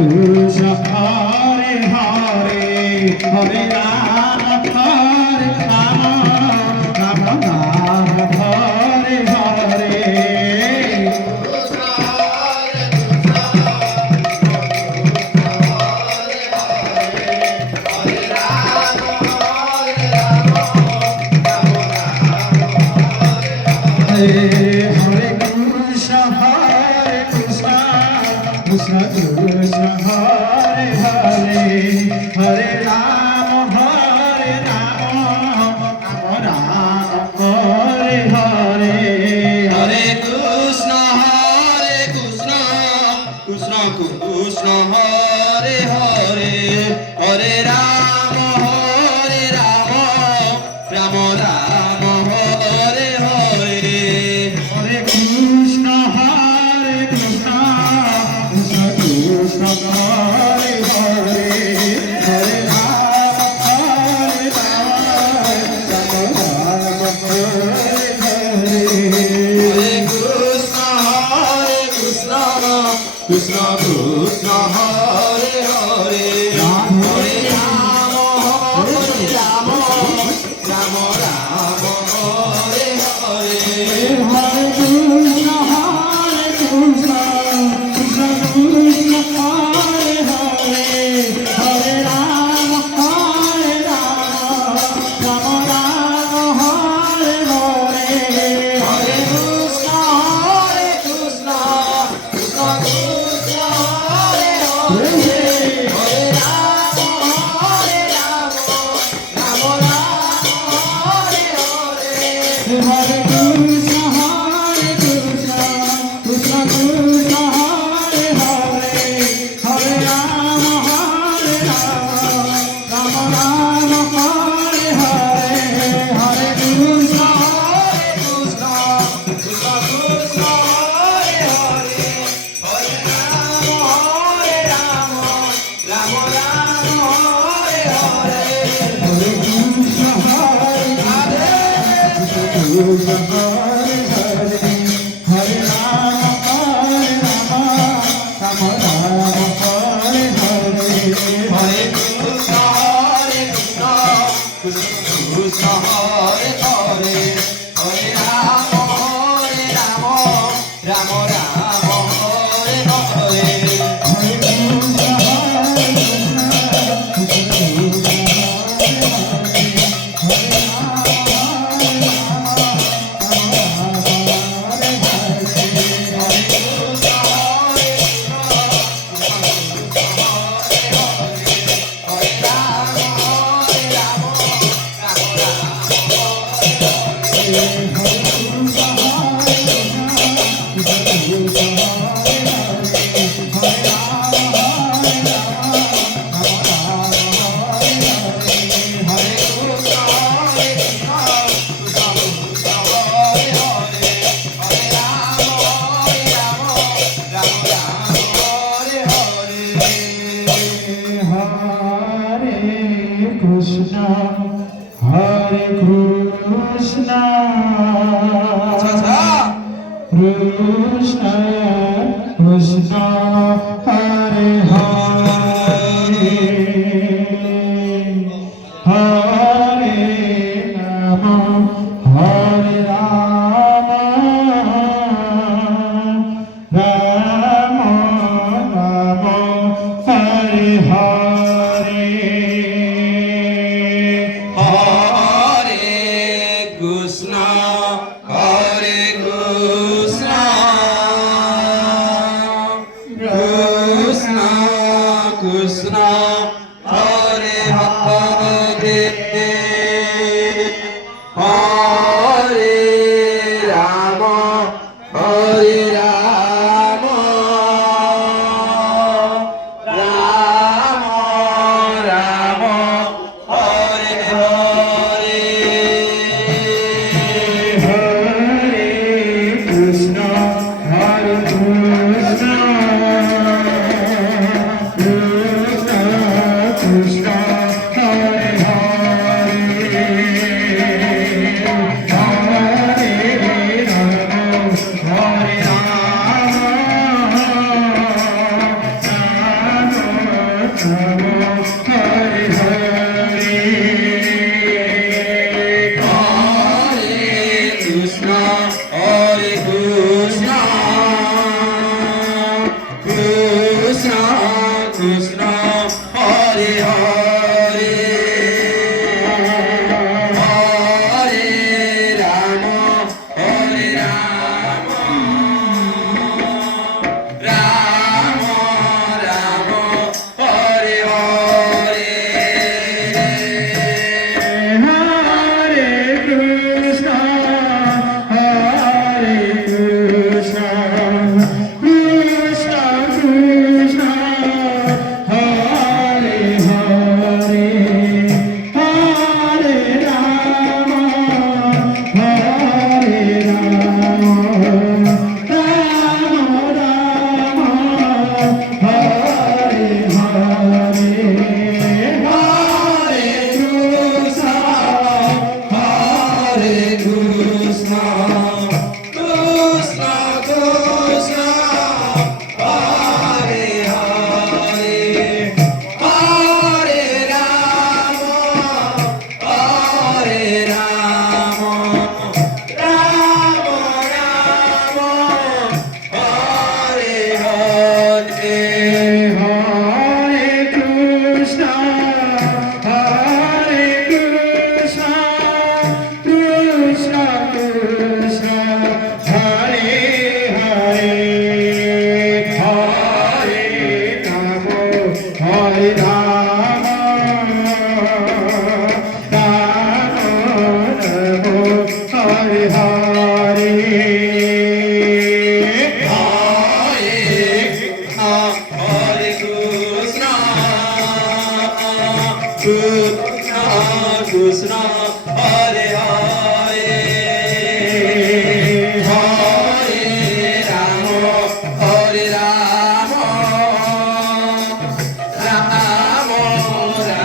Krishna Hare Hare Hare Ram Ram Ram Hare Hare Hare Krishna Krishna Krishna Hare Hare Hare Ram Ram Hare Hare Hare Krishna Krishna Krishna Hare Hare Hare Ram Ram Ram Hare Hare Hare Krishna Krishna Krishna Hare Hare Hare Ram Ram Hare Hare Hare Krishna Krishna Krishna Hare Hare Hare Ram Ram Ram Hare Hare Hare Krishna Krishna Krishna Krishna Hare Hare Hare Ram Ram Ram Hare Hare Hare Krishna Krishna Krishna Krishna Hare Hare Hare Ram Ram Ram Hare Hare Hare Krishna Krishna Krishna Krishna Hare Hare Hare Ram Ram Ram Hare Hare Hare Krishna Krishna Krishna Krishna Hare Hare Hare Ram Ram Ram Hare Hare Hare Krishna Radhe Krishna Hare Hare Hare Ram Ram Ram Hare Hare Hare Krishna Krishna Krishna Hare Hare Hare Ram Ram Ram Hare Hare Hare Krishna Krishna Hare Krishna Krishna Krishna Hare Hare Hare Ram Ram Ram Hare Hare Hare Krishna Krishna Krishna Hare Hare Hare Ram Ram Ram Hare Hare Hare Krishna Krishna Krishna Hare Hare Krishna